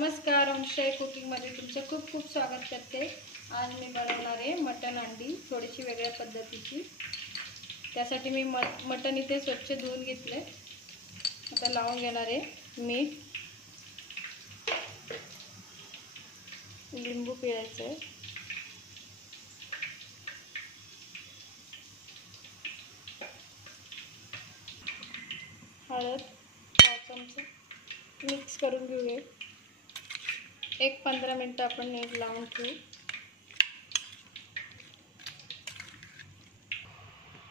नमस्कार, होमस्टे कुकिंगमध्ये तुमचं खूप खूप स्वागत करते। आज मी बनवणार आहे मटण अंडी थोडीशी वेगळ्या पद्धतीची। त्यासाठी मी मटण इथे स्वच्छ धुवून घेतले। आता लावून घेणार आहे मीठ, लिंबू पिळायचं आहे, हळद 1 चमचा, मिक्स करून घेऊया। एक 15 मिनिट आपण नीट लावून ठेवू।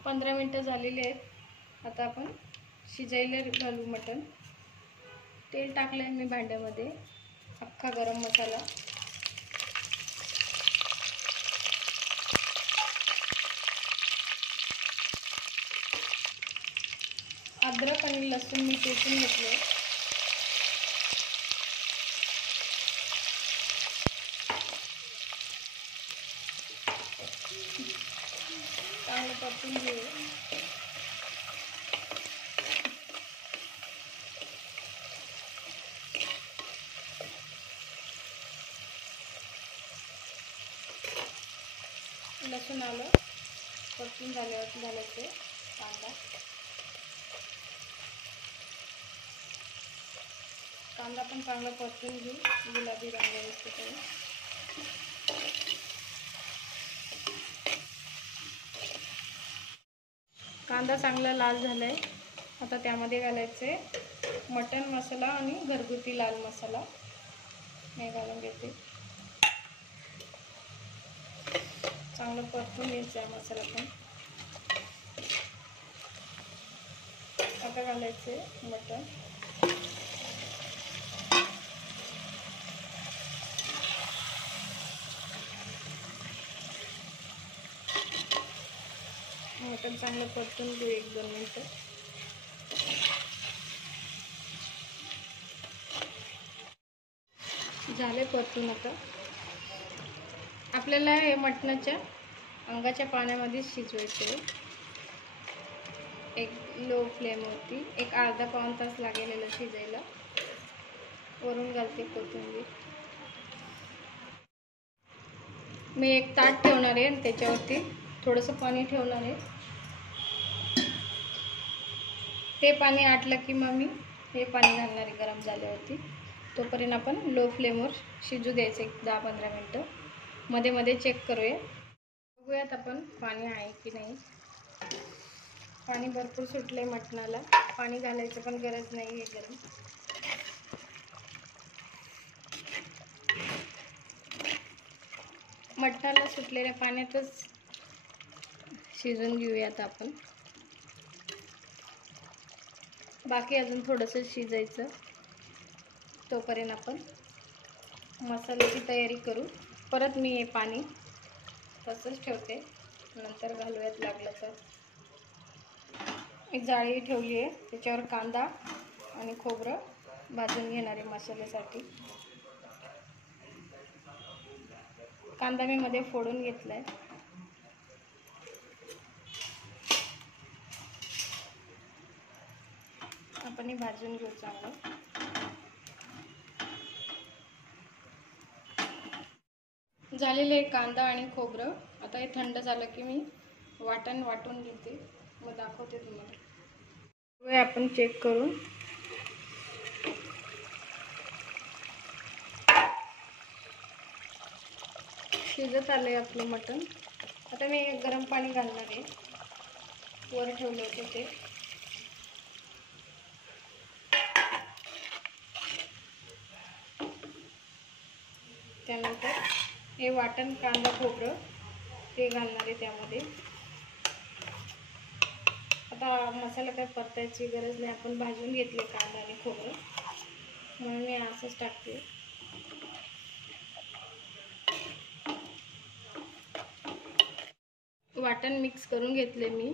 15 मिनिटं झालेली आहेत। आता आपण शिजायला घालू मटण। तेल टाकले मी भांड्यामध्ये, अख्खा गरम मसाला, अद्रक आणि लसूण मी ठेचून घेतले, चांगलं परतून घेऊ। लसूण आलं परतून झालं ते कांदा पण चांगला परतून घेऊ, गुलाबी रंग येतो। कांदा चांगला लाल झालाय। आता त्यामध्ये घालायचे मटण मसाला आणि घरगुती लाल मसाला मी घालून घेते। चांगलं परतून घ्यायचं आहे मसाला पण। आता घालायचे मटण, मटण चांगलं परतून घेऊ 1-2 मिनिटं। झाले परतून। आता आपल्याला हे मटणाच्या अंगाच्या पाण्यामध्ये शिजवायचे। एक लो फ्लेमवरती एक अर्धा-पाऊण तास लागेल याला शिजायला। वरून घालते कोथिंबीर। मी एक ताट ठेवणार आहे आणि त्याच्यावरती थोडंसं पाणी ठेवणार आहे। ते पाणी आटलं की मग मी हे पाणी घालणार आहे गरम झाल्यावरती। तोपर्यंत आपण लो फ्लेमवर शिजू द्यायचं 10-15 मिनिटं। मध्ये मध्ये चेक करूया, बघूयात आपण पाणी आहे की नाही। पाणी भरपूर सुटले मटणाला, पाणी घालायचं पण गरज नाही आहे गरम। मटणाला सुटलेल्या पाण्यातच शिजून घेऊयात आपण। बाकी अजून थोडंसं शिजायचं, तोपर्यंत आपण मसाल्याची तयारी करू। परत मी हे पाणी तसंच ठेवते, नंतर घालूयात लागलं तर। एक जाळी ठेवली आहे, त्याच्यावर कांदा आणि खोबरं भाजून घेणार आहे मसाल्यासाठी। कांदा मी मध्ये फोडून घेतलाय। आपण हे भाजून घेऊ चांगलं। झालेले कांदा आणि खोबरं। आता हे थंड झालं की मी वाटून घेते, मग दाखवते तुम्हाला। आपण चेक करून शिजत आलंय आपलं मटण। आता मी गरम पाणी घालणार आहे, वर ठेवलं होतं ते। त्यानंतर हे वाटण कांदा खोबरं ते घालणार आहे त्यामध्ये। आता मसाला काय परतायची गरज नाही, आपण भाजून घेतले कांदा आणि खोबरं, म्हणून मी असंच टाकते। वाटण मिक्स करून घेतले मी।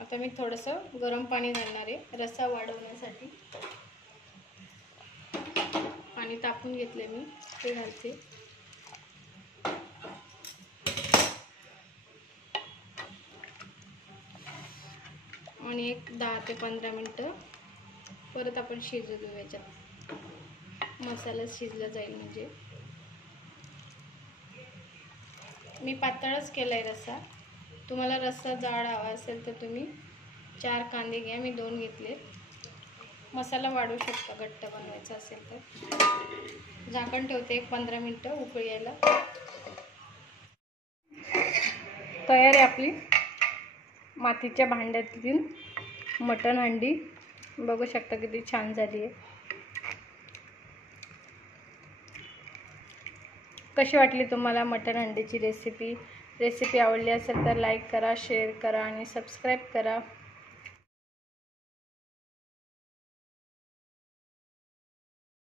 आता मी थोडंसं गरम पाणी घालणार आहे रस्सा वाढवण्यासाठी। पाणी तापवून घेतले मी, ते घालते। आणि एक 10 ते 15 मिनिटं परत आपण शिजू देऊ याच्यात। मसाला शिजला जाईल. म्हणजे मी पातळच केला आहे रस्सा. तुम्हाला रस्सा जाड हवा असेल तर तुम्ही 4 कांदे घ्या, मी 2 घेतले. मसाला वाढवू शकता घट्ट बनवायचा असेल तर. झाकण ठेवते 15 मिनटं उकळी यायला. तयार आहे आपली मातीच्या भांड्यातील मटण हंडी. बघू शकता किती छान झाली आहे. कशी वाटली तुम्हाला मटण हंडीची रेसिपी आवडली असेल तर लाईक करा, शेअर करा आणि सबस्क्राईब करा.